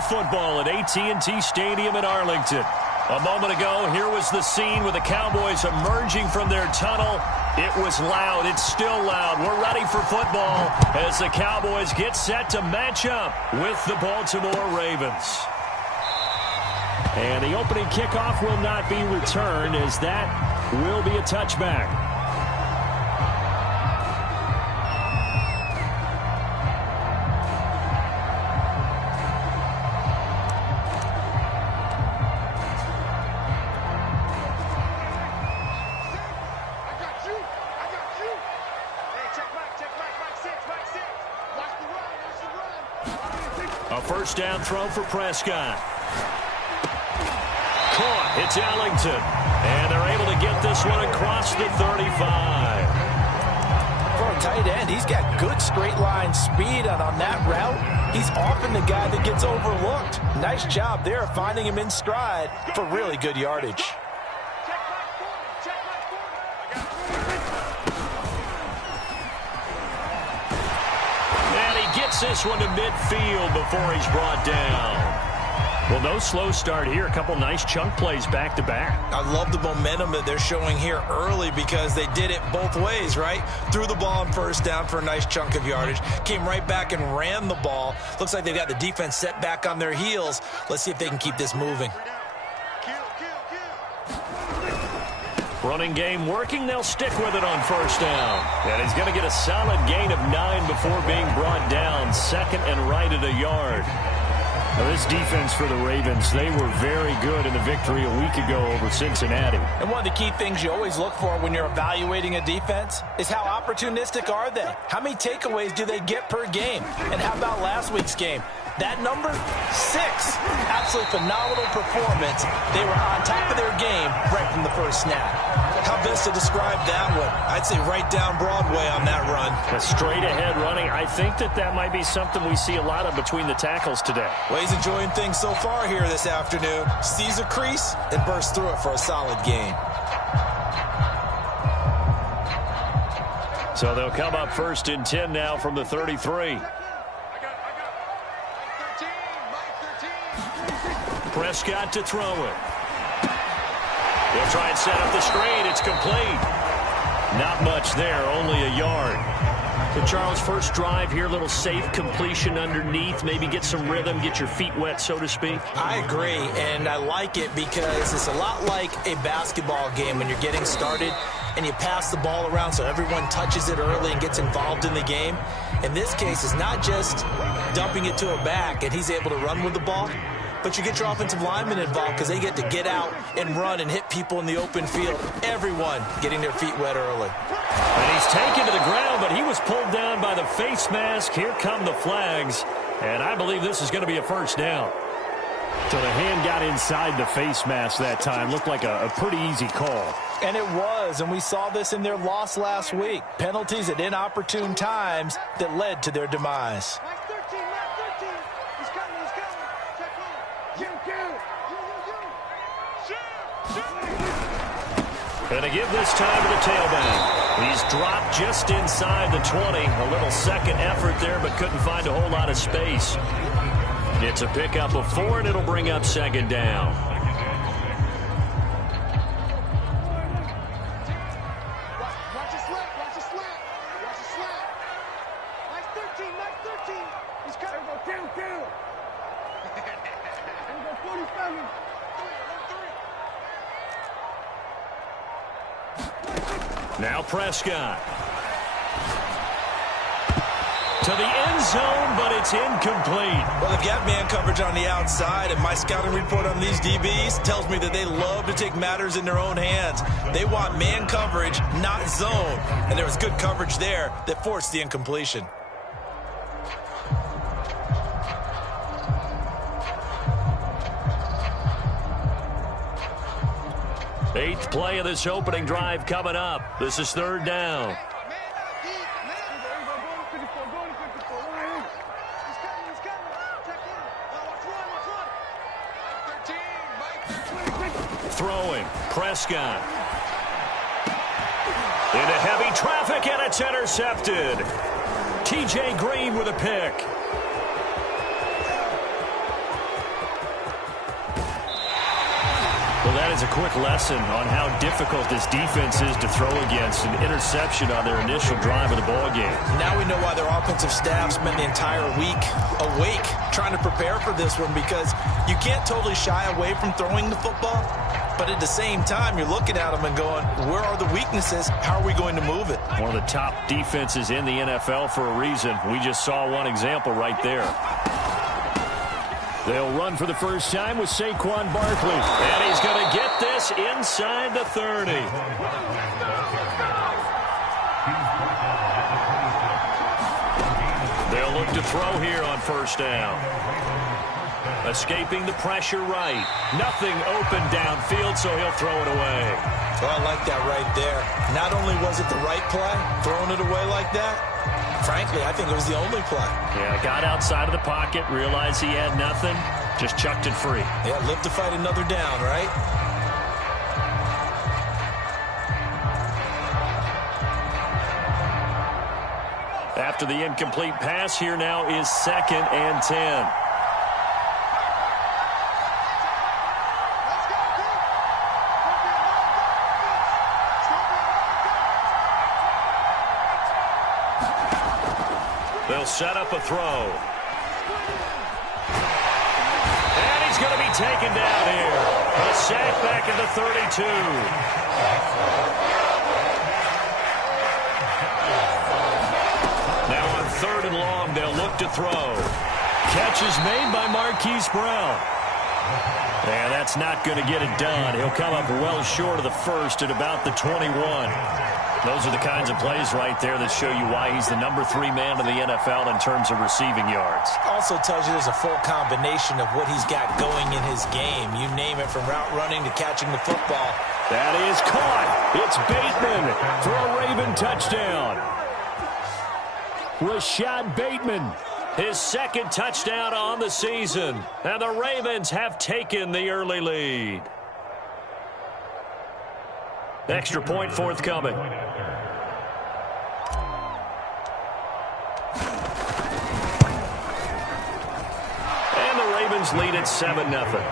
Football at AT&T Stadium in Arlington. A moment ago, here was the scene with the Cowboys emerging from their tunnel. It was loud. It's still loud. We're ready for football as the Cowboys get set to match up with the Baltimore Ravens. And the opening kickoff will not be returned, as that will be a touchback. A first down throw for Prescott. Caught. It's Ellington. And they're able to get this one across the 35. For a tight end, he's got good straight line speed, and on that route, he's often the guy that gets overlooked. Nice job there finding him in stride for really good yardage. This one to midfield before he's brought down. Well, no slow start here. A couple nice chunk plays back-to-back. I love the momentum that they're showing here early because they did it both ways, right? Threw the ball on first down for a nice chunk of yardage. Came right back and ran the ball. Looks like they've got the defense set back on their heels. Let's see if they can keep this moving. Running game working. They'll stick with it on first down. And he's going to get a solid gain of 9 before being brought down. Second and right at a yard. Now, this defense for the Ravens, they were very good in the victory a week ago over Cincinnati. And one of the key things you always look for when you're evaluating a defense is how opportunistic are they? How many takeaways do they get per game? And how about last week's game? That number, 6. Absolutely phenomenal performance. They were on top of their game right from the first snap. How best to describe that one? I'd say right down Broadway on that run. A straight ahead running. I think that might be something we see a lot of between the tackles today. Well, he's enjoying things so far here this afternoon. Sees a crease and bursts through it for a solid gain. So they'll come up first and 10 now from the 33. Prescott to throw it. He'll try and set up the screen. It's complete. Not much there, only a yard. So Charles, first drive here, little safe completion underneath. Maybe get some rhythm, get your feet wet, so to speak. I agree, and I like it because it's a lot like a basketball game when you're getting started and you pass the ball around so everyone touches it early and gets involved in the game. In this case, it's not just dumping it to a back and he's able to run with the ball, but you get your offensive linemen involved because they get to get out and run and hit people in the open field. Everyone getting their feet wet early. And he's taken to the ground, but he was pulled down by the face mask. Here come the flags, and I believe this is going to be a first down. So the hand got inside the face mask that time. Looked like a pretty easy call. And it was, and we saw this in their loss last week. Penalties at inopportune times that led to their demise. And to give this time to the tailback. He's dropped just inside the 20. A little second effort there, but couldn't find a whole lot of space. It's a pickup of 4, and it'll bring up second down. Now Prescott. To the end zone, but it's incomplete. Well, they've got man coverage on the outside, and my scouting report on these DBs tells me that they love to take matters in their own hands. They want man coverage, not zone. And there was good coverage there that forced the incompletion. Eighth play of this opening drive coming up. This is third down. Throwing. Prescott. Into heavy traffic, and it's intercepted. TJ Green with a pick. Well, that is a quick lesson on how difficult this defense is to throw against. An interception on their initial drive of the ball game. Now we know why their offensive staff spent the entire week awake trying to prepare for this one, because you can't totally shy away from throwing the football, but at the same time, you're looking at them and going, where are the weaknesses? How are we going to move it? One of the top defenses in the NFL for a reason. We just saw one example right there. They'll run for the first time with Saquon Barkley. And he's going to get this inside the 30. They'll look to throw here on first down. Escaping the pressure right. Nothing open downfield, so he'll throw it away. Well, I like that right there. Not only was it the right play, throwing it away like that, frankly, I think it was the only play. Yeah, got outside of the pocket, realized he had nothing, just chucked it free. Yeah, live to fight another down, right? After the incomplete pass, here now is 2nd and 10. They'll set up a throw. And he's going to be taken down here. A sack back at the 32. Now on 3rd and long, they'll look to throw. Catch is made by Marquise Brown. And that's not going to get it done. He'll come up well short of the first at about the 21. Those are the kinds of plays right there that show you why he's the number 3 man in the NFL in terms of receiving yards. Also tells you there's a full combination of what he's got going in his game. You name it, from route running to catching the football. That is caught. It's Bateman for a Raven touchdown. Rashad Bateman, his 2nd touchdown on the season. And the Ravens have taken the early lead. Extra point forthcoming. And the Ravens lead at 7-0.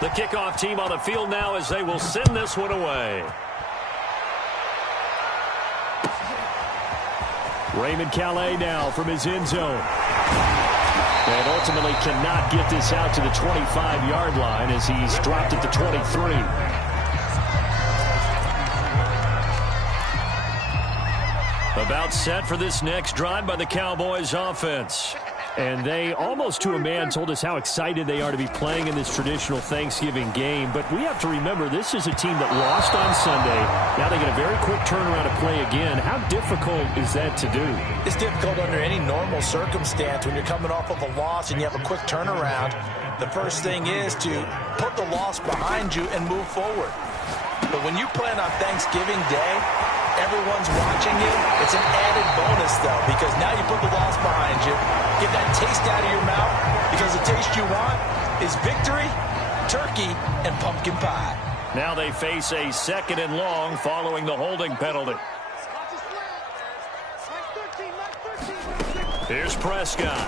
The kickoff team on the field now as they will send this one away. Raymond Calais now from his end zone. And ultimately cannot get this out to the 25-yard line as he's dropped at the 23. About set for this next drive by the Cowboys offense. And they, almost to a man, told us how excited they are to be playing in this traditional Thanksgiving game. But we have to remember, this is a team that lost on Sunday. Now they get a very quick turnaround to play again. How difficult is that to do? It's difficult under any normal circumstance when you're coming off of a loss and you have a quick turnaround. The first thing is to put the loss behind you and move forward. But when you play on Thanksgiving Day, everyone's watching you. It's an added bonus, though, because now you put the loss behind you. Get that taste out of your mouth, because the taste you want is victory, turkey, and pumpkin pie. Now they face a 2nd and long following the holding penalty. Here's Prescott.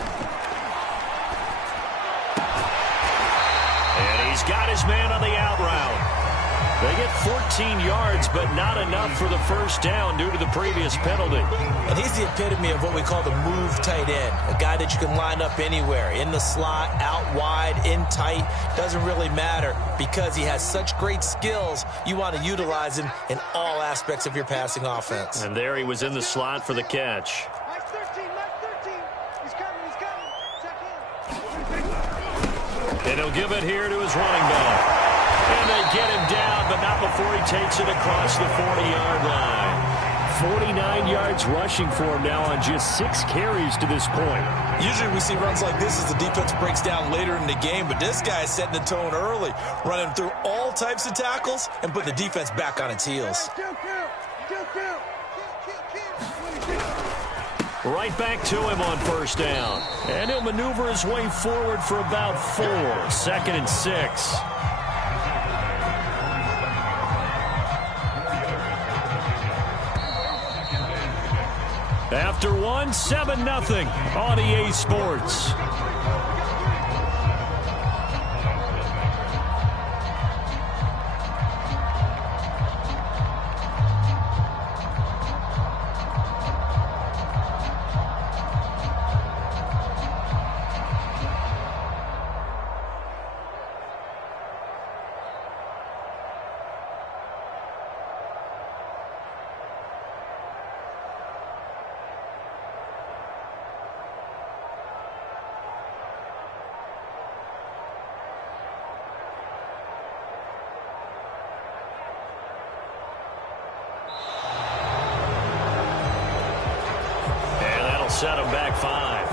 And he's got his man on the out route. They get 14 yards, but not enough for the first down due to the previous penalty. And he's the epitome of what we call the move tight end, a guy that you can line up anywhere, in the slot, out wide, in tight, doesn't really matter, because he has such great skills. You want to utilize him in all aspects of your passing offense. And there he was in the slot for the catch. And he'll give it here to his running back. And they get him down, but not before he takes it across the 40-yard line. 49 yards rushing for him now on just 6 carries to this point. Usually we see runs like this as the defense breaks down later in the game, but this guy is setting the tone early, running through all types of tackles and putting the defense back on its heels. Right back to him on first down. And he'll maneuver his way forward for about 4. 2nd and 6. after one, 7-0 on EA Sports. Set him back 5.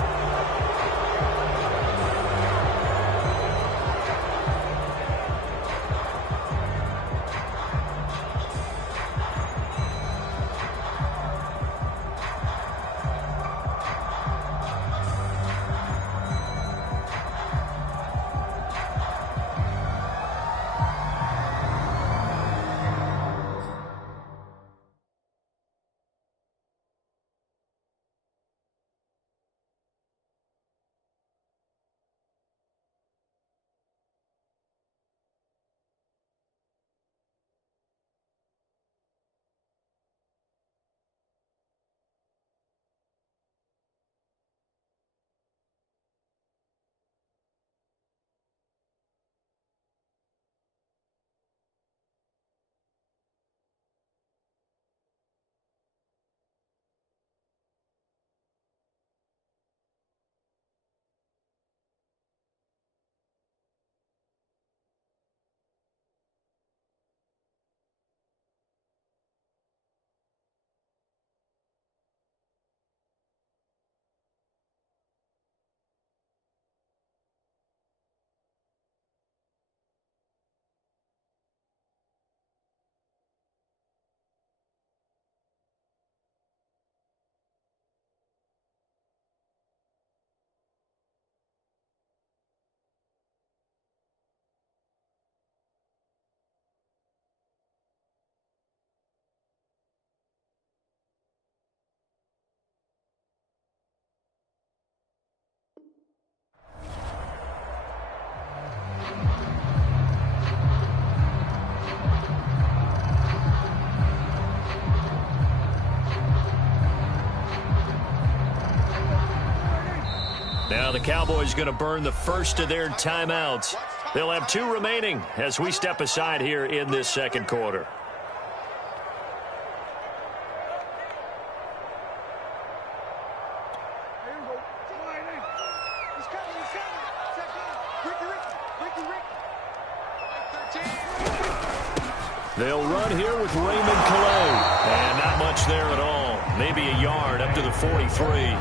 Now the Cowboys going to burn the first of their timeouts. They'll have 2 remaining as we step aside here in this second quarter. They'll run here with Raymond Calais. And not much there at all. Maybe a yard up to the 43.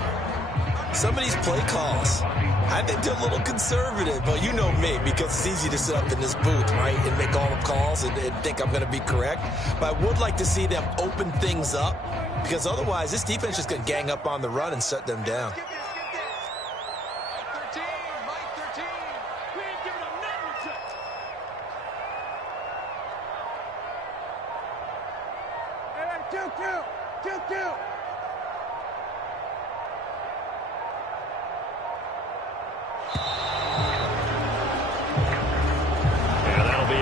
Some of these play calls, I think they're a little conservative, but you know me, because it's easy to sit up in this booth, right, and make all the calls and think I'm going to be correct. But I would like to see them open things up, because otherwise this defense is just going to gang up on the run and shut them down.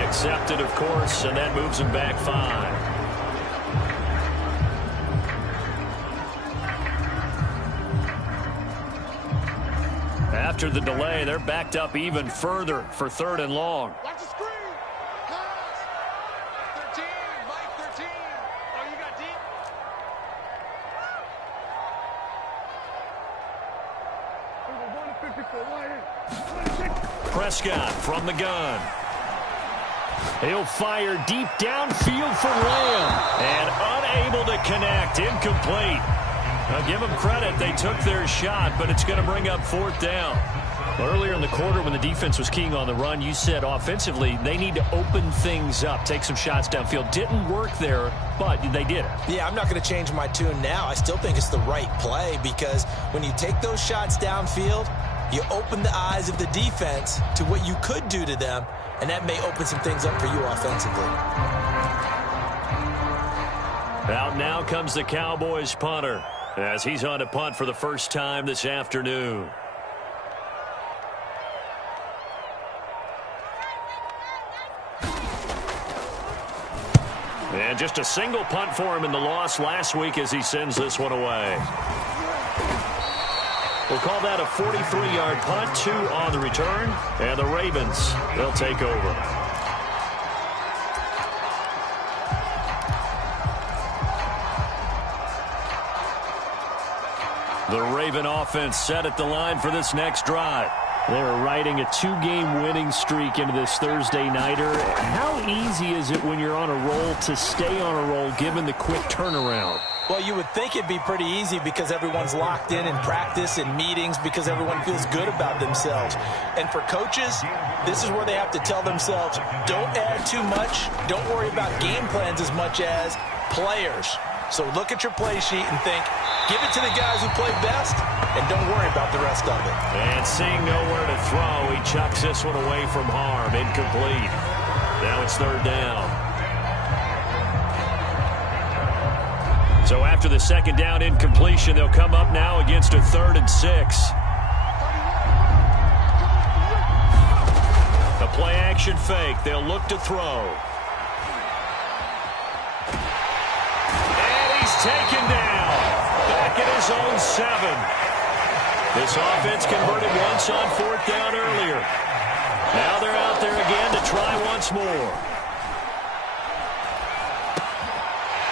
Accepted, of course, and that moves him back 5. After the delay, they're backed up even further for 3rd and long. Watch the screen. Pass. 13. Mike 13. Oh, you got deep. Prescott from the gun. He'll fire deep downfield for Lamb. And unable to connect. Incomplete. Now give them credit. They took their shot, but it's going to bring up 4th down. Earlier in the quarter when the defense was keying on the run, you said offensively they need to open things up, take some shots downfield. Didn't work there, but they did it. Yeah, I'm not going to change my tune now. I still think it's the right play because when you take those shots downfield, you open the eyes of the defense to what you could do to them, and that may open some things up for you offensively. Out now comes the Cowboys punter. as he's on to punt for the first time this afternoon. And just a single punt for him in the loss last week as he sends this one away. We'll call that a 43-yard punt, 2 on the return, and the Ravens, they'll take over. The Raven offense set at the line for this next drive. They're riding a 2-game winning streak into this Thursday nighter. How easy is it when you're on a roll to stay on a roll given the quick turnaround? Well, you would think it'd be pretty easy because everyone's locked in practice and meetings because everyone feels good about themselves. And for coaches, this is where they have to tell themselves, don't add too much. Don't worry about game plans as much as players. So look at your play sheet and think, give it to the guys who play best, and don't worry about the rest of it. And seeing nowhere to throw, he chucks this one away from harm. Incomplete. Now it's 3rd down. So after the 2nd down incompletion, they'll come up now against a 3rd and 6. A play-action fake. They'll look to throw. Taken down back at his own 7. This offense converted once on 4th down earlier. Now they're out there again to try once more.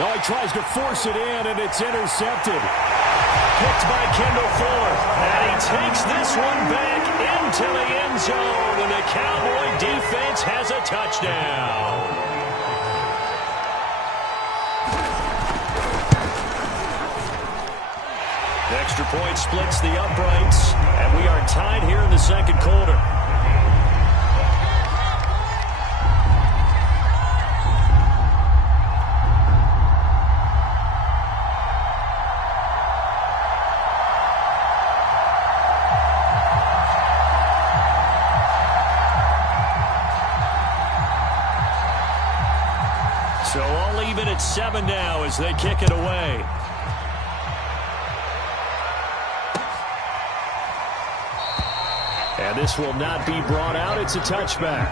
Oh, he tries to force it in, and it's intercepted. Picked by Kendall Fuller. And he takes this one back into the end zone, and the Cowboy defense has a touchdown. Extra point splits the uprights, and we are tied here in the 2nd quarter. So all even at 7 now as they kick it away. And this will not be brought out. It's a touchback.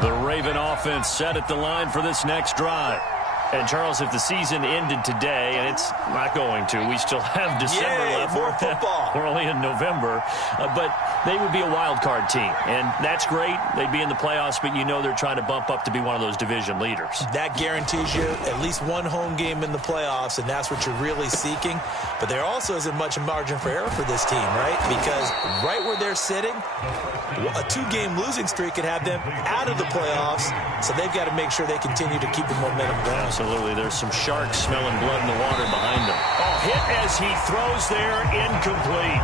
The Raven offense set at the line for this next drive. And, Charles, if the season ended today, and it's not going to, we still have December left. More football. We're only in November. But they would be a wild card team. And that's great. They'd be in the playoffs, but you know they're trying to bump up to be one of those division leaders. That guarantees you at least one home game in the playoffs, and that's what you're really seeking. But there also isn't much margin for error for this team, right? Because right where they're sitting, a 2-game losing streak could have them out of the playoffs, so they've got to make sure they continue to keep the momentum going. Absolutely. There's some sharks smelling blood in the water behind them. Oh, hit as he throws there, incomplete.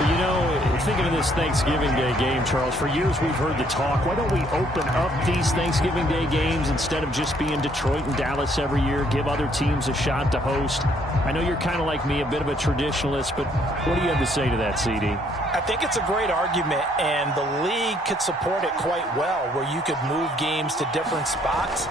You know, thinking of this Thanksgiving Day game, Charles, for years we've heard the talk, why don't we open up these Thanksgiving Day games instead of just being Detroit and Dallas every year, give other teams a shot to host? I know you're kind of like me, a bit of a traditionalist, but what do you have to say to that, CD? I think it's a great argument, and the league could support it quite well, where you could move games to different spots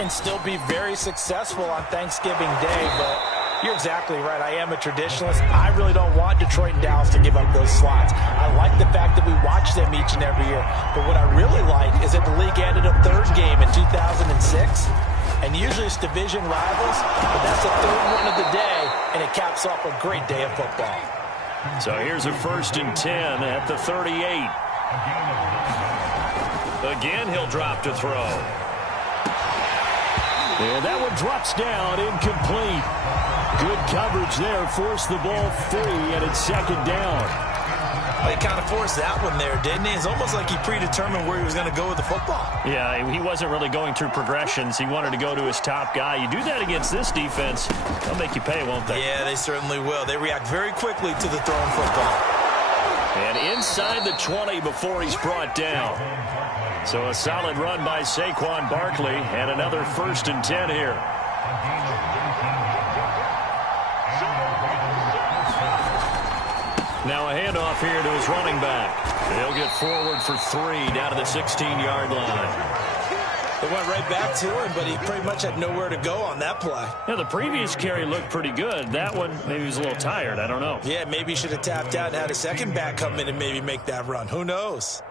and still be very successful on Thanksgiving Day, but you're exactly right. I am a traditionalist. I really don't want Detroit and Dallas to give up those slots. I like the fact that we watch them each and every year. But what I really like is that the league added a 3rd game in 2006. And usually it's division rivals, but that's the 3rd one of the day, and it caps off a great day of football. So here's a 1st and 10 at the 38. Again, he'll drop to throw. And that one drops down, incomplete. Good coverage there, forced the ball free, and it's 2nd down. Well, he kind of forced that one there, didn't he? It's almost like he predetermined where he was going to go with the football. Yeah, he wasn't really going through progressions. He wanted to go to his top guy. You do that against this defense, they'll make you pay, won't they? Yeah, they certainly will. They react very quickly to the thrown football. And inside the 20 before he's brought down. So a solid run by Saquon Barkley, and another 1st and 10 here. Now a handoff here to his running back. He'll get forward for 3 down to the 16-yard line. It went right back to him, but he pretty much had nowhere to go on that play. Yeah, the previous carry looked pretty good. That one, maybe he was a little tired. I don't know. Yeah, maybe he should have tapped out and had a second back come in and maybe make that run. Who knows?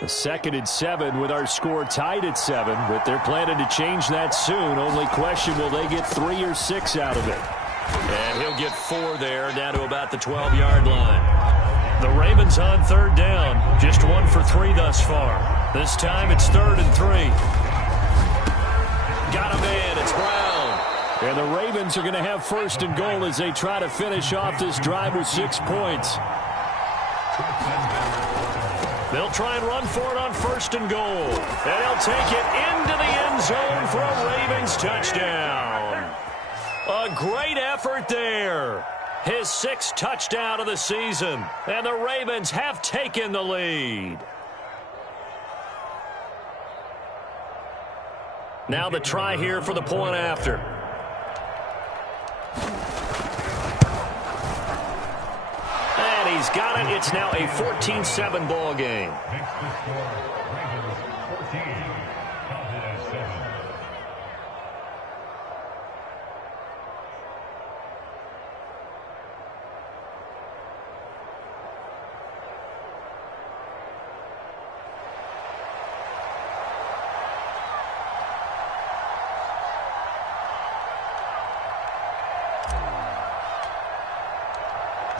A 2nd and 7 with our score tied at 7, but they're planning to change that soon. Only question, will they get 3 or 6 out of it? And he'll get 4 there, down to about the 12-yard line. The Ravens on 3rd down, just 1 for 3 thus far. This time it's 3rd and 3. Got him in, it's Brown. And the Ravens are going to have 1st and goal as they try to finish off this drive with 6 points. They'll try and run for it on 1st and goal. And he'll take it into the end zone for a Ravens touchdown. A great effort there. His 6th touchdown of the season. And the Ravens have taken the lead. Now the try here for the point after. And he's got it. It's now a 14-7 ball game.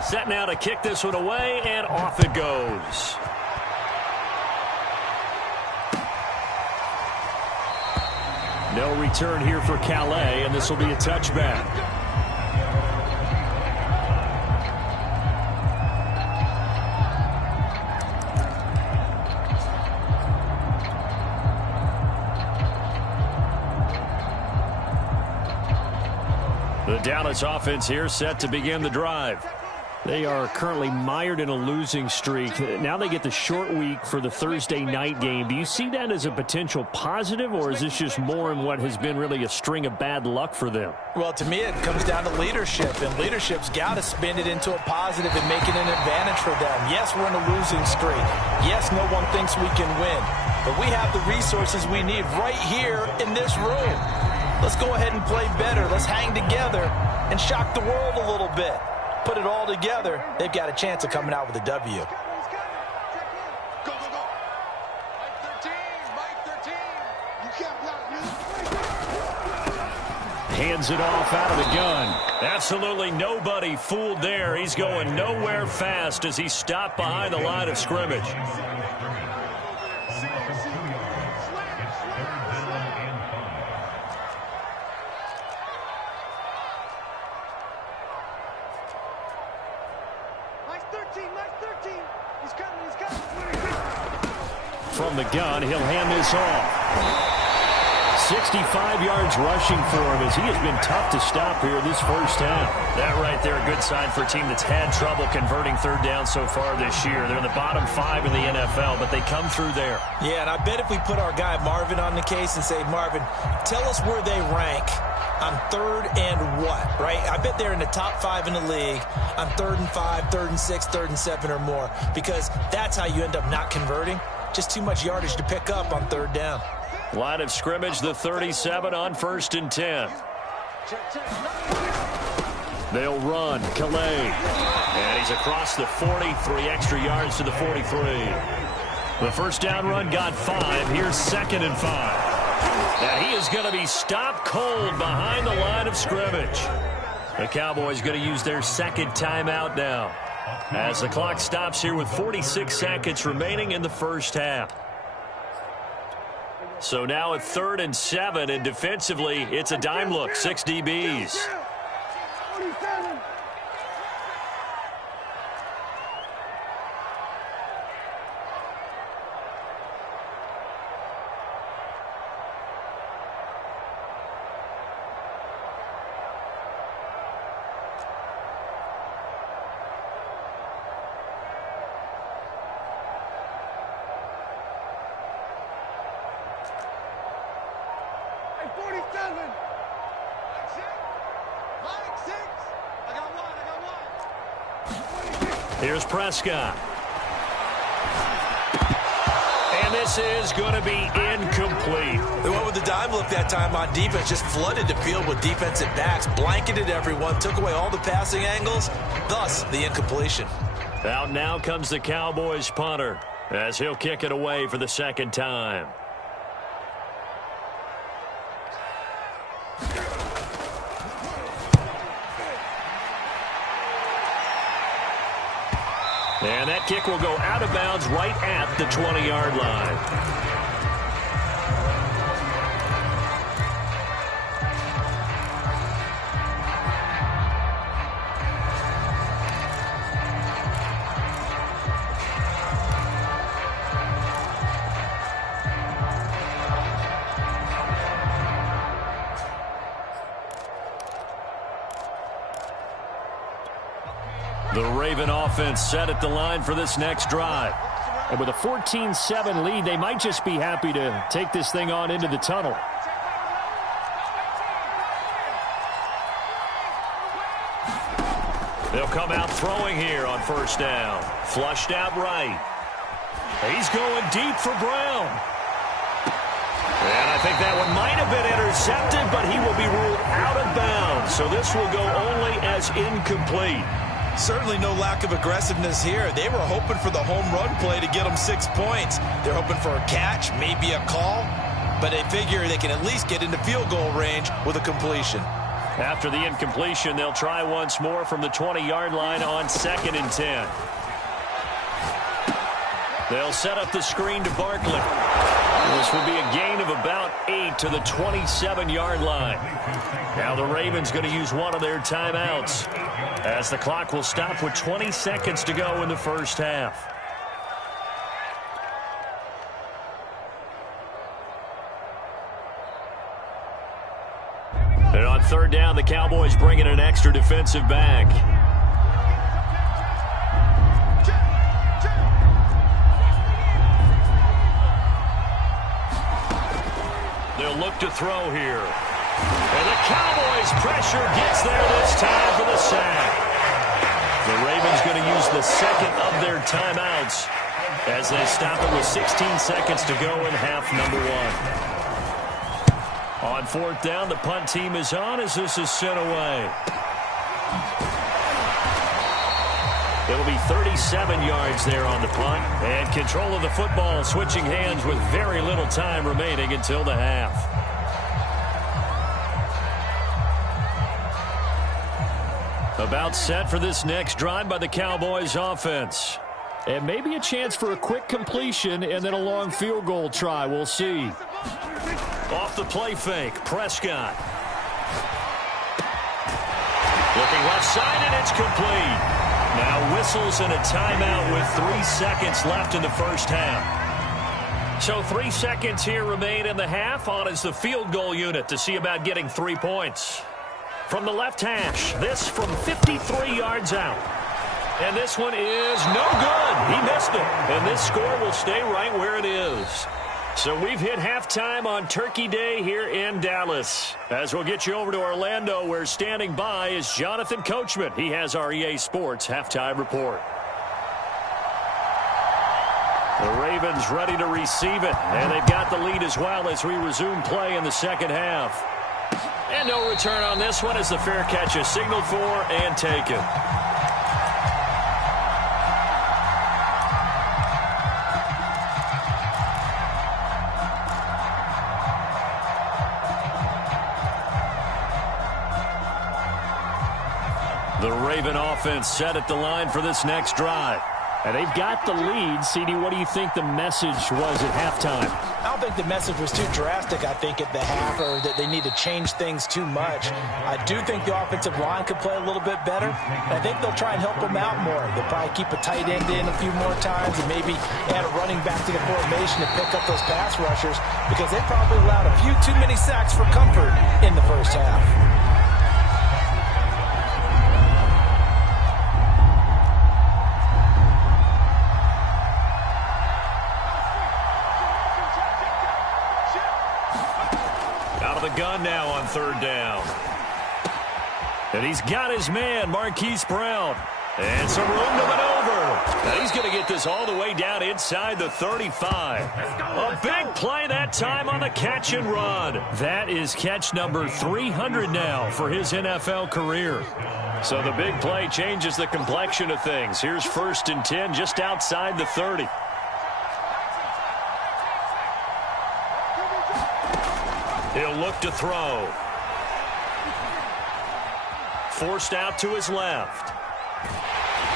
Set now to kick this one away, and off it goes. No return here for Calais, and this will be a touchback. The Dallas offense here set to begin the drive. They are currently mired in a losing streak. Now they get the short week for the Thursday night game. Do you see that as a potential positive, or is this just more in what has been really a string of bad luck for them? Well, to me, it comes down to leadership, and leadership's got to spin it into a positive and make it an advantage for them. Yes, we're in a losing streak. Yes, no one thinks we can win, but we have the resources we need right here in this room. Let's go ahead and play better. Let's hang together and shock the world a little bit. Put it all together, they've got a chance of coming out with a W. Go, go, go. Mike 13, Mike 13. You can't block me. Hands it off out of the gun. Absolutely nobody fooled there. He's going nowhere fast as he stopped behind the line of scrimmage. From the gun, he'll hand this off. 65 yards rushing for him as he has been tough to stop here this first half. That right there, a good sign for a team that's had trouble converting 3rd down so far this year. They're in the bottom 5 in the NFL, but they come through there. Yeah, and I bet if we put our guy Marvin on the case and say, Marvin, tell us where they rank on 3rd and what, right? I bet they're in the top 5 in the league on 3rd and 5, 3rd and 6, 3rd and 7 or more, because that's how you end up not converting. Just too much yardage to pick up on 3rd down. Line of scrimmage, the 37 on 1st and 10. They'll run. Calais. And he's across the 40, 3 extra yards to the 43. The first down run got 5. Here's 2nd and 5. And he is going to be stopped cold behind the line of scrimmage. The Cowboys going to use their 2nd timeout now, as the clock stops here with 46 seconds remaining in the first half. So now at 3rd and 7, and defensively, it's a dime look, 6 DBs. Here's Prescott. And this is going to be incomplete. They went with the dime look that time on defense, just flooded the field with defensive backs, blanketed everyone, took away all the passing angles, thus the incompletion. Out now comes the Cowboys punter as he'll kick it away for the second time. And that kick will go out of bounds right at the 20-yard line. The Raven offense set at the line for this next drive. And with a 14-7 lead, they might just be happy to take this thing on into the tunnel. They'll come out throwing here on first down. Flushed out right. He's going deep for Brown. And I think that one might have been intercepted, but he will be ruled out of bounds. So this will go only as incomplete. Certainly no lack of aggressiveness here. They were hoping for the home run play to get them 6 points. They're hoping for a catch, maybe a call, but they figure they can at least get into field goal range with a completion. After the incompletion, they'll try once more from the 20-yard line on 2nd and 10. They'll set up the screen to Barkley. This will be a gain of about 8 to the 27-yard line. Now the Ravens going to use one of their timeouts as the clock will stop with 20 seconds to go in the first half. And on third down, the Cowboys bring in an extra defensive back. They'll look to throw here. And the Cowboys pressure gets there this time for the sack. The Ravens going to use the second of their timeouts as they stop it with 16 seconds to go in half number 1. On fourth down, the punt team is on as this is sent away. It'll be 37 yards there on the punt. And control of the football switching hands with very little time remaining until the half. About set for this next drive by the Cowboys offense. And maybe a chance for a quick completion and then a long field goal try. We'll see. Off the play fake, Prescott. Looking left side, and it's complete. Now whistles and a timeout with 3 seconds left in the first half. So 3 seconds here remain in the half. On is the field goal unit to see about getting 3 points. From the left hash, this from 53 yards out. And this one is no good. He missed it. And this score will stay right where it is. So we've hit halftime on Turkey Day here in Dallas. As we'll get you over to Orlando, where standing by is Jonathan Coachman. He has our EA Sports halftime report. The Ravens ready to receive it, and they've got the lead as well as we resume play in the second half. And no return on this one as the fair catch is signaled for and taken. The Raven offense set at the line for this next drive. And they've got the lead. CD, what do you think the message was at halftime? I don't think the message was too drastic, I think, at the half, or that they need to change things too much. I do think the offensive line could play a little bit better. And I think they'll try and help them out more. They'll probably keep a tight end in a few more times and maybe add a running back to the formation to pick up those pass rushers, because they probably allowed a few too many sacks for comfort in the first half. gun now on third down. And he's got his man, Marquise Brown. And some room to maneuver. Now he's going to get this all the way down inside the 35. A big play that time on the catch and run. That is catch number 300 now for his NFL career. So the big play changes the complexion of things. Here's 1st and 10 just outside the 30. He'll look to throw. Forced out to his left.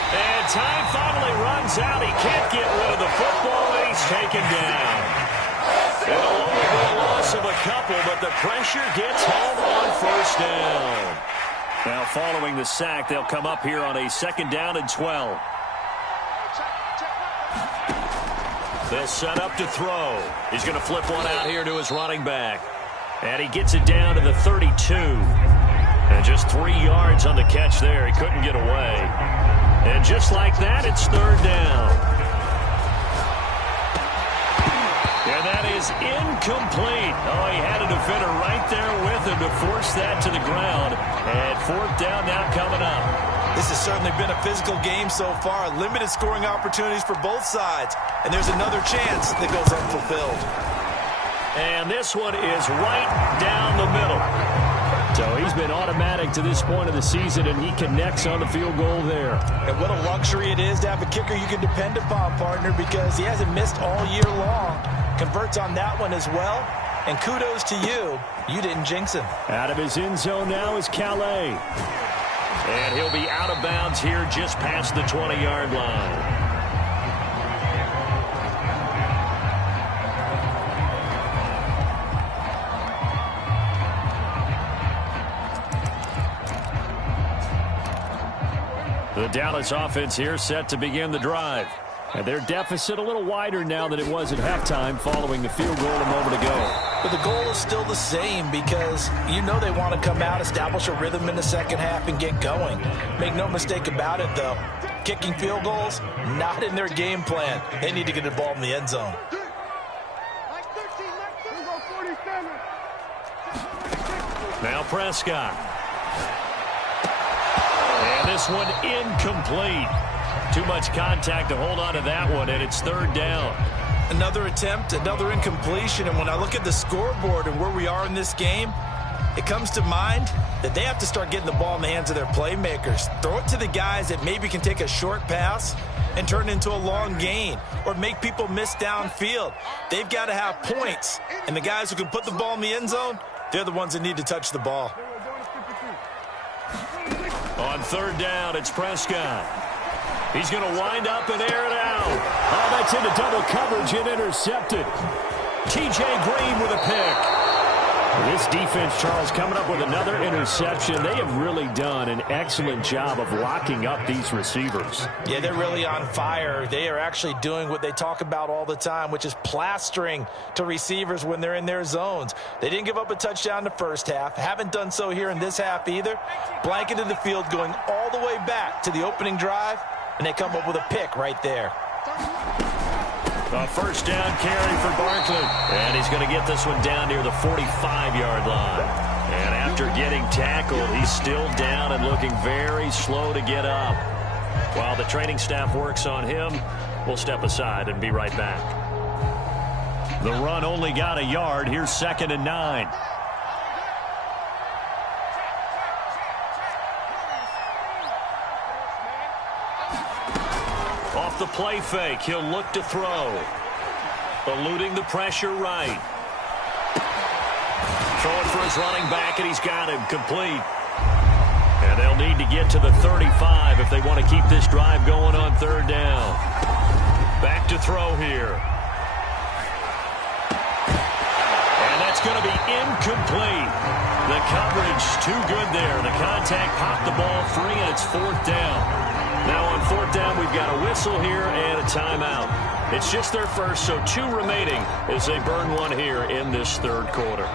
And time finally runs out. He can't get rid of the football, and he's taken down. It'll only be a loss of a couple, but the pressure gets home on 1st down. Now following the sack, they'll come up here on a 2nd down and 12. They'll set up to throw. He's going to flip one out here to his running back. And he gets it down to the 32. And just 3 yards on the catch there. He couldn't get away. And just like that, it's 3rd down. And that is incomplete. Oh, he had a defender right there with him to force that to the ground. And 4th down now coming up. This has certainly been a physical game so far. Limited scoring opportunities for both sides. And there's another chance that goes unfulfilled. And this one is right down the middle. So he's been automatic to this point of the season, and he connects on the field goal there. And what a luxury it is to have a kicker you can depend upon, partner, because he hasn't missed all year long. Converts on that one as well. And kudos to you. You didn't jinx him. Out of his end zone now is Calais. And he'll be out of bounds here just past the 20-yard line. The Dallas offense here set to begin the drive. And their deficit a little wider now than it was at halftime following the field goal a moment ago. But the goal is still the same because you know they want to come out, establish a rhythm in the second half, and get going. Make no mistake about it, though. Kicking field goals, not in their game plan. They need to get the ball in the end zone. Now Prescott. And this one incomplete. Too much contact to hold on to that one, and it's 3rd down. Another attempt, another incompletion, and when I look at the scoreboard and where we are in this game, it comes to mind that they have to start getting the ball in the hands of their playmakers. Throw it to the guys that maybe can take a short pass and turn it into a long gain or make people miss downfield. They've got to have points, and the guys who can put the ball in the end zone, they're the ones that need to touch the ball. On 3rd down, it's Prescott. He's going to wind up and air it out. Oh, that's into double coverage and intercepted. T.J. Green with a pick. This defense, Charles, coming up with another interception. They have really done an excellent job of locking up these receivers. Yeah, they're really on fire. They are actually doing what they talk about all the time, which is plastering to receivers when they're in their zones. They didn't give up a touchdown in the first half. Haven't done so here in this half either. Blanketed the field going all the way back to the opening drive, and they come up with a pick right there. A 1st down carry for Barkley. And he's going to get this one down near the 45-yard line. And after getting tackled, he's still down and looking very slow to get up. While the training staff works on him, we'll step aside and be right back. The run only got a yard. Here's 2nd and 9. Off the play fake, he'll look to throw. Eluding the pressure right. Throwing for his running back, and he's got him complete. And they'll need to get to the 35 if they want to keep this drive going on 3rd down. Back to throw here. And that's going to be incomplete. The coverage too good there. The contact popped the ball free, and it's 4th down. Now on 4th down, we've got a whistle here and a timeout. It's just their first, so 2 remaining as they burn one here in this 3rd quarter.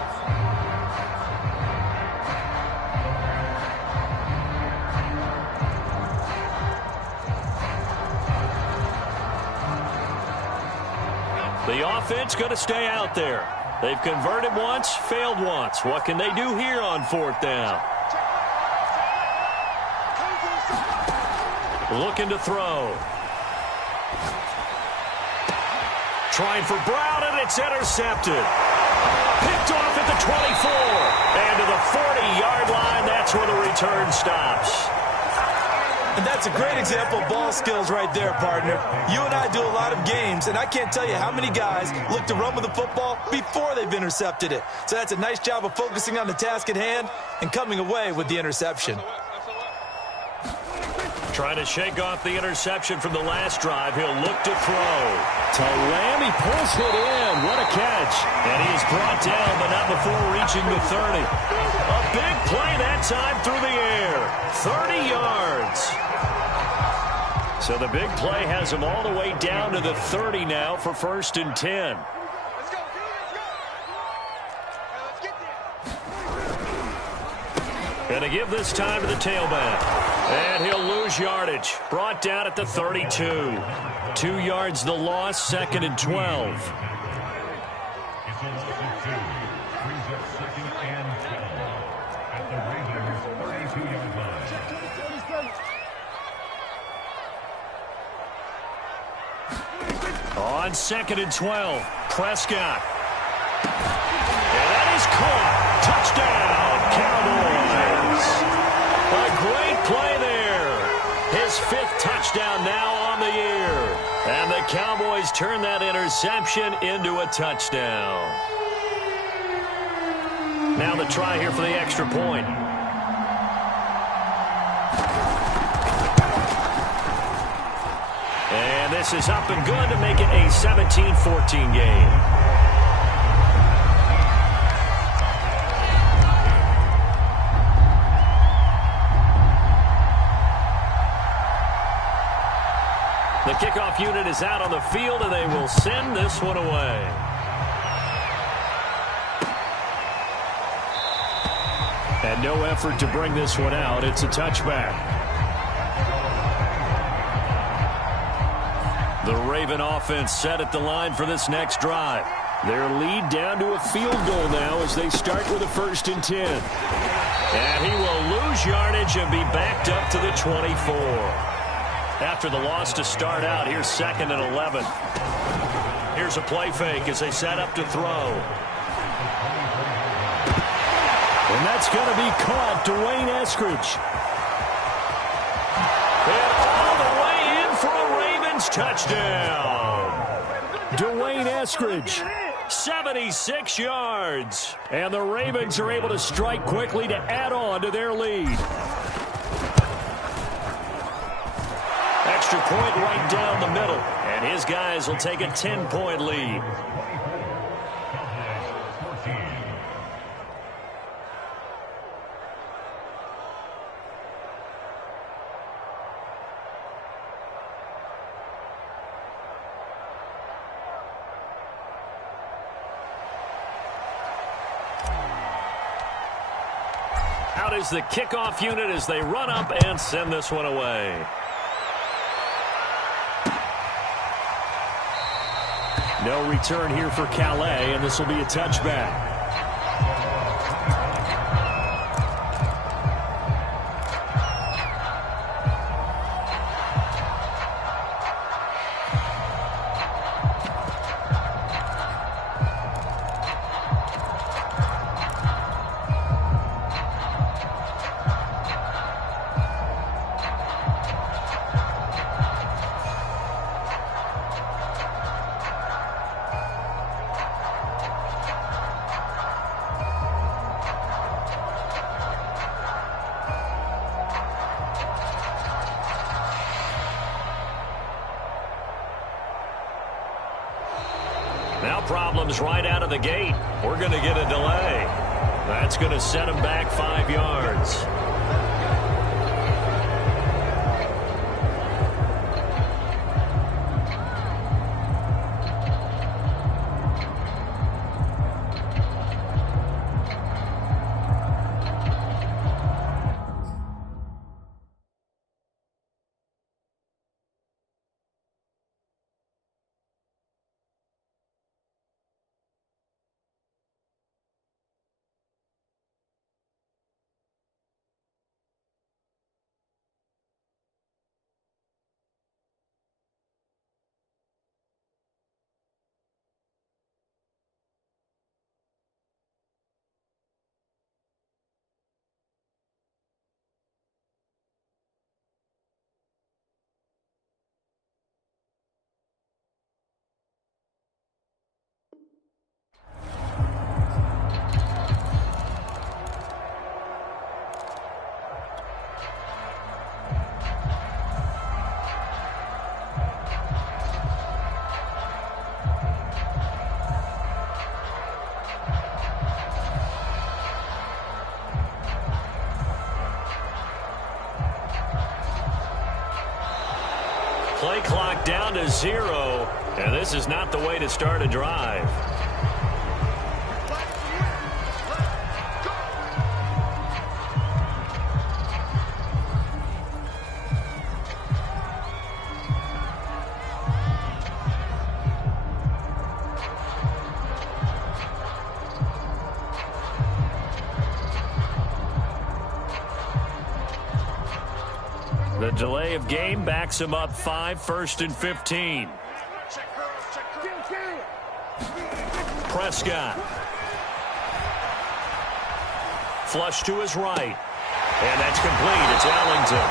The offense going to stay out there. They've converted once, failed once. What can they do here on 4th down? Looking to throw. Trying for Brown, and it's intercepted. Picked off at the 24. And to the 40-yard line, that's where the return stops. And that's a great example of ball skills right there, partner. You and I do a lot of games, and I can't tell you how many guys look to run with the football before they've intercepted it. So that's a nice job of focusing on the task at hand and coming away with the interception. Trying to shake off the interception from the last drive. He'll look to throw. To Lamb, he pulls it in. What a catch. And he is brought down, but not before reaching the 30. A big play that time through the air. 30 yards. So the big play has him all the way down to the 30 now for 1st and 10. Let's go. Let's get there. Going to give this time to the tailback. And he'll lose yardage. Brought down at the 32. 2 yards the loss, 2nd and 12. On 2nd and 12, Prescott. And that is caught. Touchdown, Cowboys. A great play there. His 5th touchdown now on the year. And the Cowboys turn that interception into a touchdown. Now the try here for the extra point. And this is up and good to make it a 17-14 game. The kickoff unit is out on the field, and they will send this one away. And no effort to bring this one out. It's a touchback. The Raven offense set at the line for this next drive. Their lead down to a field goal now as they start with a 1st and 10. And he will lose yardage and be backed up to the 24. After the loss to start out, here's 2nd and 11. Here's a play fake as they set up to throw. And that's going to be caught. Dwayne Eskridge. And all the way in for a Ravens touchdown. Dwayne Eskridge. 76 yards. And the Ravens are able to strike quickly to add on to their lead. Extra point right down the middle. And his guys will take a 10-point lead. Out is the kickoff unit as they run up and send this one away. No return here for Calais, and this will be a touchback. Now problems right out of the gate. We're going to get a delay. That's going to set him back 5 yards. clock down to 0, and this is not the way to start a drive. The delay of game backs him up 5, 1st and 15. Prescott. Flush to his right. And that's complete. It's Ellington.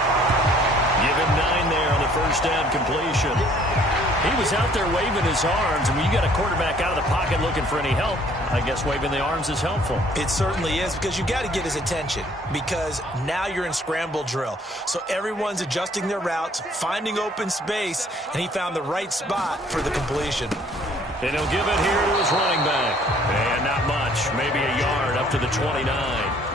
Give him 9 there on the first down completion. He was out there waving his arms, and when you got a quarterback out of the pocket looking for any help, I guess waving the arms is helpful. It certainly is, because you got to get his attention, because now you're in scramble drill. So everyone's adjusting their routes, finding open space, and he found the right spot for the completion. And he'll give it here to his running back. And not much, maybe a yard up to the 29.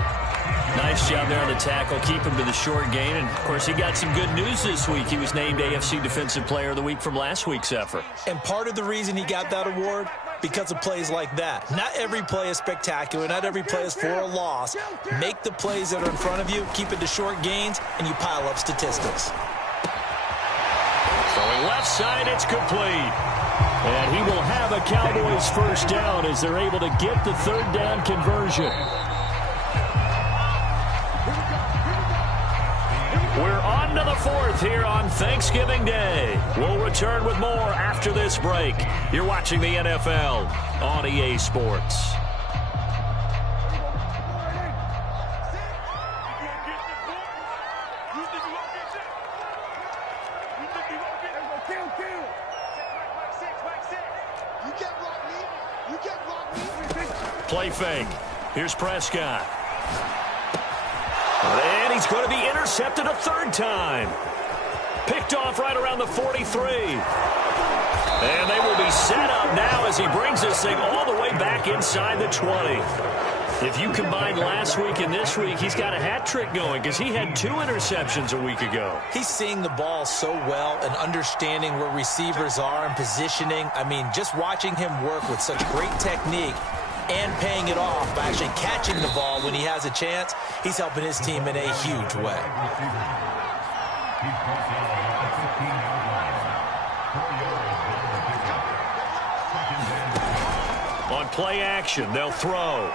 Nice job there on the tackle. Keep him to the short gain. And, of course, he got some good news this week. He was named AFC Defensive Player of the Week from last week's effort. And part of the reason he got that award, because of plays like that. Not every play is spectacular. Not every play is for a loss. Make the plays that are in front of you, keep it to short gains, and you pile up statistics. Throwing left side, it's complete. And he will have a Cowboys first down as they're able to get the third down conversion. We're on to the fourth here on Thanksgiving Day. We'll return with more after this break. You're watching the NFL on EA Sports. Play fake. Here's Prescott. And he's going to be intercepted a third time. Picked off right around the 43. And they will be set up now as he brings this thing all the way back inside the 20. If you combine last week and this week, he's got a hat trick going because he had 2 interceptions a week ago. He's seeing the ball so well and understanding where receivers are and positioning. I mean, just watching him work with such great technique and paying it off by actually catching the ball when he has a chance, he's helping his team in a huge way. On play action, they'll throw.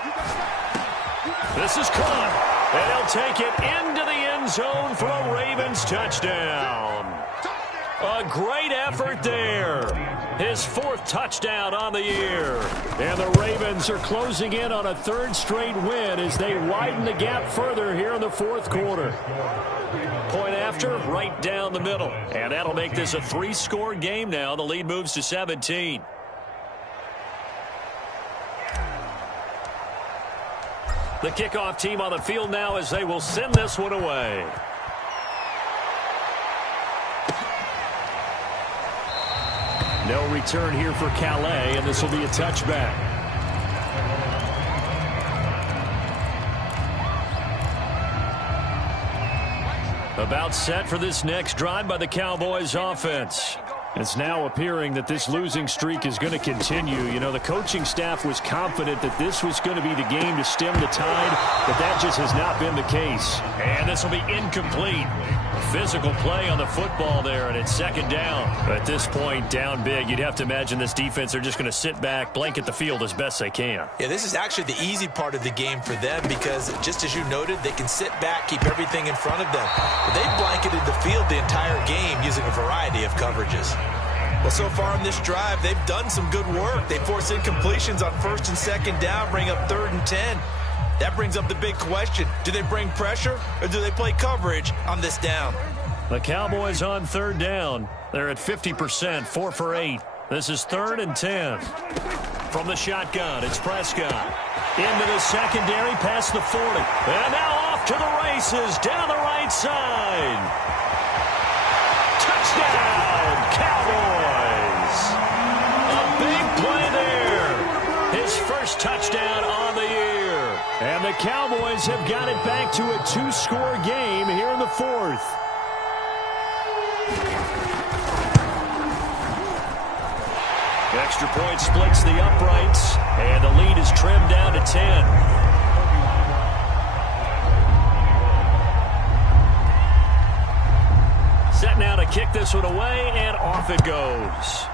This is caught, and they'll take it into the end zone for a Ravens touchdown. A great effort there. His 4th touchdown on the year. And the Ravens are closing in on a 3rd straight win as they widen the gap further here in the 4th quarter. Point after, right down the middle. And that'll make this a 3-score game now. The lead moves to 17. The kickoff team on the field now as they will send this one away. No return here for Calais, and this will be a touchback. About set for this next drive by the Cowboys offense. It's now appearing that this losing streak is going to continue. You know, the coaching staff was confident that this was going to be the game to stem the tide, but that just has not been the case. And this will be incomplete. Physical play on the football there, and it's 2nd down. At this point, down big, you'd have to imagine this defense are just going to sit back, blanket the field as best they can. Yeah, this is actually the easy part of the game for them because, just as you noted, they can sit back, keep everything in front of them. But they've blanketed the field the entire game using a variety of coverages. Well, so far in this drive, they've done some good work. They force incompletions on 1st and 2nd down, bring up 3rd and 10. That brings up the big question. Do they bring pressure or do they play coverage on this down? The Cowboys on 3rd down. They're at 50%, 4 for 8. This is 3rd and 10. From the shotgun, it's Prescott. Into the secondary, past the 40. And now off to the races, down the right side. Touchdown, Cowboys. A big play there. His first touchdown on the year. And the Cowboys have got it back to a 2-score game here in the 4th. Extra point splits the uprights, and the lead is trimmed down to 10. Set now to kick this one away, and off it goes.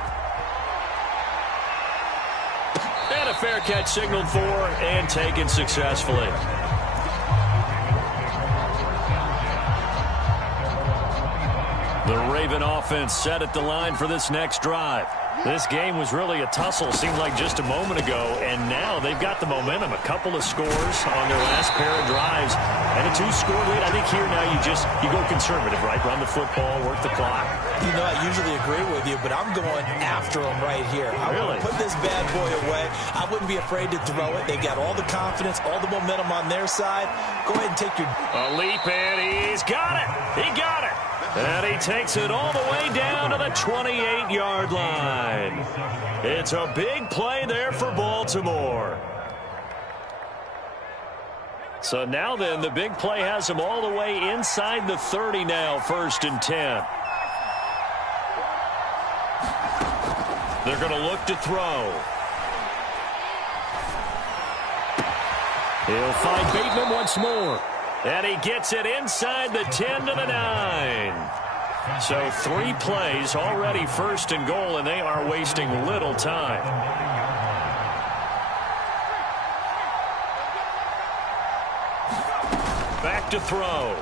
And a fair catch signaled for and taken successfully. The Raven offense set at the line for this next drive. This game was really a tussle, seemed like just a moment ago, and now they've got the momentum. A couple of scores on their last pair of drives, and a 2-score lead. I think here now you go conservative, right? Run the football, work the clock. You know, I usually agree with you, but I'm going after them right here. I want to put this bad boy away. I wouldn't be afraid to throw it. They've got all the confidence, all the momentum on their side. Go ahead and take your... A leap, and he's got it. He got it. And he takes it all the way down to the 28-yard line. It's a big play there for Baltimore. So now then, the big play has him all the way inside the 30 now, 1st and 10. They're going to look to throw. He'll find Bateman once more. And he gets it inside the 10 to the 9. So 3 plays already 1st and goal, and they are wasting little time. Back to throw.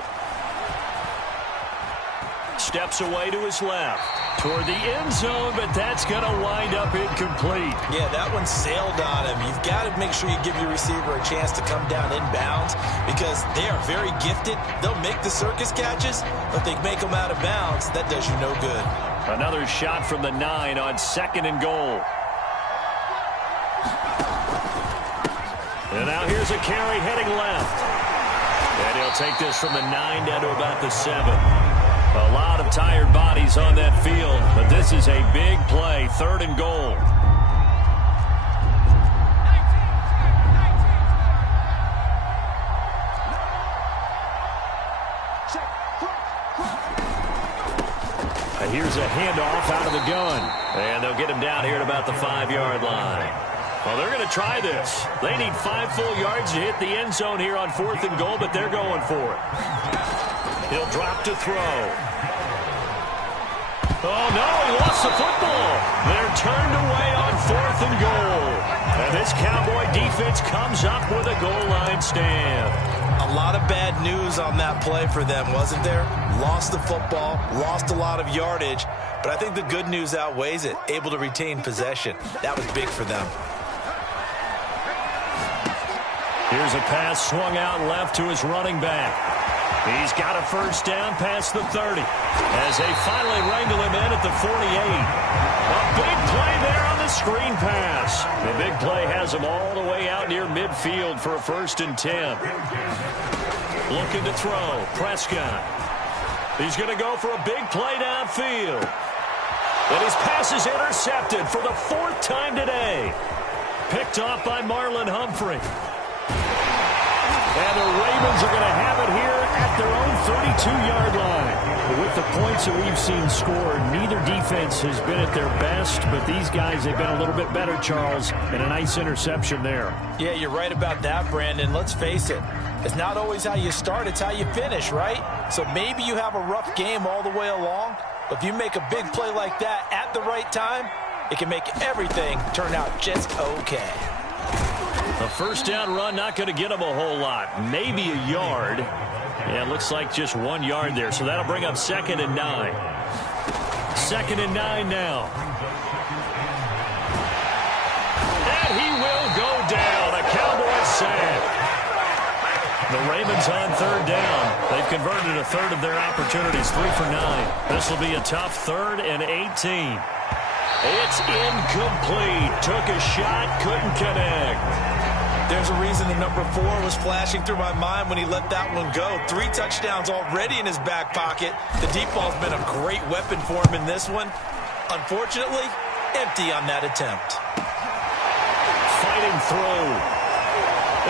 Steps away to his left. Toward the end zone, but that's going to wind up incomplete. Yeah, that one sailed on him. You've got to make sure you give your receiver a chance to come down inbounds because they are very gifted. They'll make the circus catches, but they make them out of bounds. That does you no good. Another shot from the 9 on 2nd and goal. And now here's a carry heading left. And he'll take this from the 9 down to about the 7. A lot of tired bodies on that field, but this is a big play, 3rd and goal. Here's a handoff out of the gun, and they'll get him down here at about the 5-yard line. Well, they're going to try this. They need 5 full yards to hit the end zone here on 4th and goal, but they're going for it. He'll drop to throw. Oh, no, he lost the football. They're turned away on 4th and goal. And this Cowboy defense comes up with a goal line stand. A lot of bad news on that play for them, wasn't there? Lost the football, lost a lot of yardage, but I think the good news outweighs it. Able to retain possession. That was big for them. Here's a pass swung out left to his running back. He's got a 1st down past the 30 as they finally wrangle him in at the 48. A big play there on the screen pass. The big play has him all the way out near midfield for a 1st and 10. Looking to throw. Prescott. He's going to go for a big play downfield. And his pass is intercepted for the 4th time today. Picked off by Marlon Humphrey. And the Ravens are going to have it here at their own 32-yard line. With the points that we've seen scored, neither defense has been at their best, but these guys have been a little bit better, Charles, and a nice interception there. Yeah, you're right about that, Brandon. Let's face it. It's not always how you start, it's how you finish, right? So maybe you have a rough game all the way along, but if you make a big play like that at the right time, it can make everything turn out just okay. A 1st down run, not going to get him a whole lot. Maybe a yard. Yeah, it looks like just 1 yard there. So that'll bring up 2nd and 9. 2nd and 9 now. And he will go down. A Cowboy sack. The Ravens on 3rd down. They've converted a 1/3 of their opportunities, 3 for 9. This will be a tough 3rd and 18. It's incomplete. Took a shot, couldn't connect. There's a reason the number 4 was flashing through my mind when he let that one go. 3 touchdowns already in his back pocket. The deep ball's been a great weapon for him in this one. Unfortunately, empty on that attempt. Fighting through.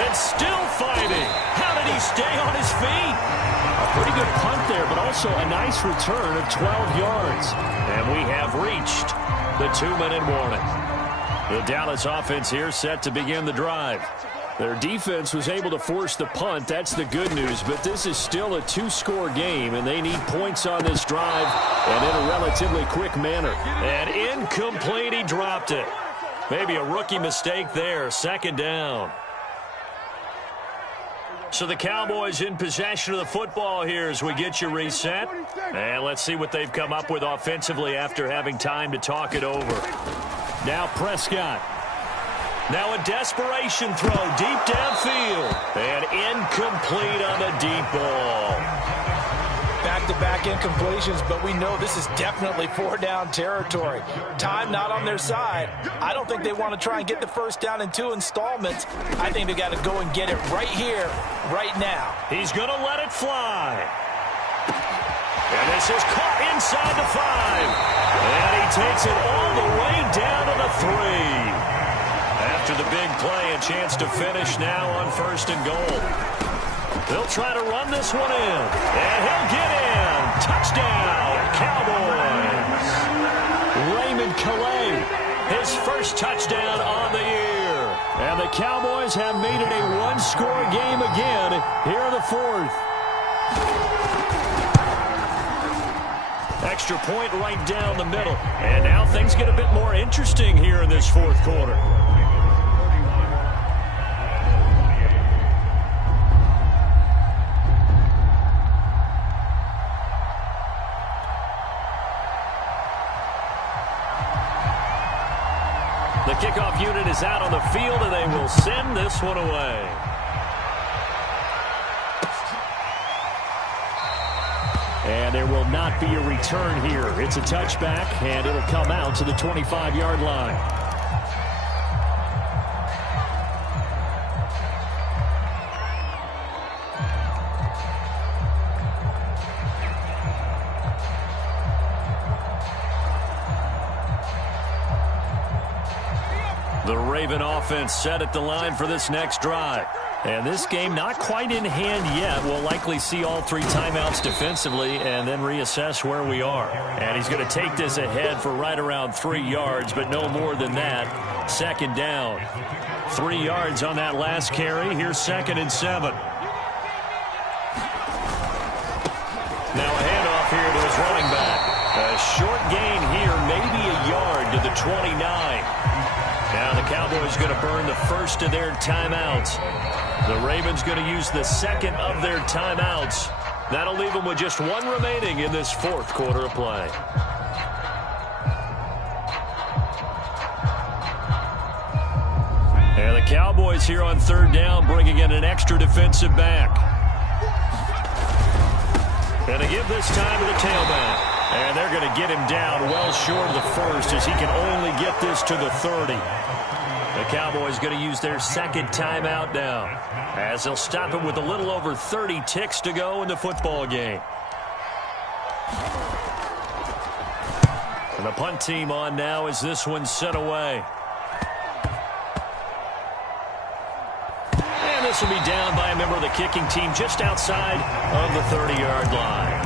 And still fighting. How did he stay on his feet? A pretty good punt there, but also a nice return of 12 yards. And we have reached the 2-minute warning. The Dallas offense here set to begin the drive. Their defense was able to force the punt. That's the good news. But this is still a two-score game, and they need points on this drive and in a relatively quick manner. And incomplete, he dropped it. Maybe a rookie mistake there. Second down. So the Cowboys in possession of the football here as we get you reset. And let's see what they've come up with offensively after having time to talk it over. Now Prescott. Now a desperation throw deep downfield. And incomplete on the deep ball. Back-to-back incompletions, but we know this is definitely four-down territory. Time not on their side. I don't think they want to try and get the first down in 2 installments. I think they got to go and get it right here, right now. He's going to let it fly. And this is caught inside the 5. And he takes it all the way down to the 3. After the big play, a chance to finish now on 1st and goal. They'll try to run this one in. And he'll get in. Touchdown, Cowboys. Raymond Calais, his first touchdown on the year. And the Cowboys have made it a one-score game again here in the 4th. Extra point right down the middle. And now things get a bit more interesting here in this 4th quarter. The kickoff unit is out on the field, and they will send this one away. And there will not be a return here. It's a touchback, and it'll come out to the 25-yard line. The Raven offense set at the line for this next drive. And this game not quite in hand yet. We'll likely see all 3 timeouts defensively and then reassess where we are. And he's going to take this ahead for right around 3 yards, but no more than that. 2nd down. 3 yards on that last carry. Here's 2nd and 7. Now a handoff here to his running back. A short gain here, maybe a yard to the 29. Now the Cowboys going to burn the first of their timeouts. The Ravens going to use the second of their timeouts. That'll leave them with just 1 remaining in this 4th quarter of play. And the Cowboys here on 3rd down bringing in an extra defensive back. And they give this time to the tailback. And they're going to get him down well short of the 1st as he can only get this to the 30. The Cowboys going to use their 2nd timeout now as they'll stop it with a little over 30 ticks to go in the football game. And the punt team on now as this one's sent away. And this will be down by a member of the kicking team just outside of the 30-yard line.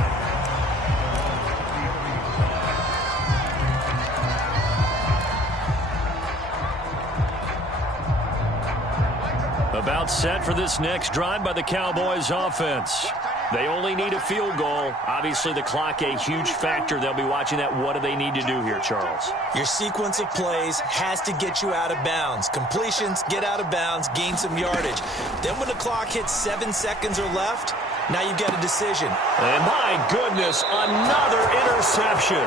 About set for this next drive by the Cowboys offense. They only need a field goal. Obviously, the clock a huge factor. They'll be watching that. What do they need to do here, Charles? Your sequence of plays has to get you out of bounds. Completions, get out of bounds, gain some yardage. Then when the clock hits 7 seconds or left, now you've got a decision. And my goodness, another interception.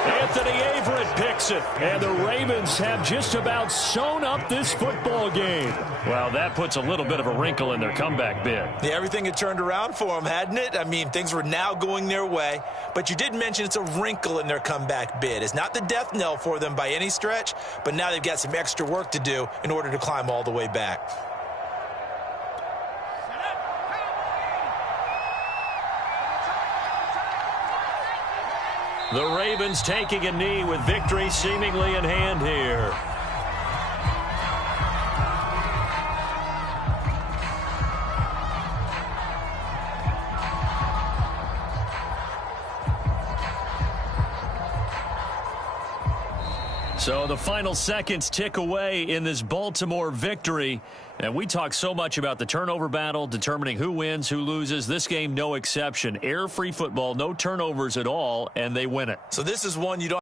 Anthony Averett picks it. And the Ravens have just about sewn up this football game. Well, that puts a little bit of a wrinkle in their comeback bid. Yeah, everything had turned around for them, hadn't it? I mean, things were now going their way. But you did mention it's a wrinkle in their comeback bid. It's not the death knell for them by any stretch, but now they've got some extra work to do in order to climb all the way back. The Ravens taking a knee with victory seemingly in hand here. So the final seconds tick away in this Baltimore victory. And we talk so much about the turnover battle, determining who wins, who loses. This game, no exception. Air-free football, no turnovers at all, and they win it. So this is one you don't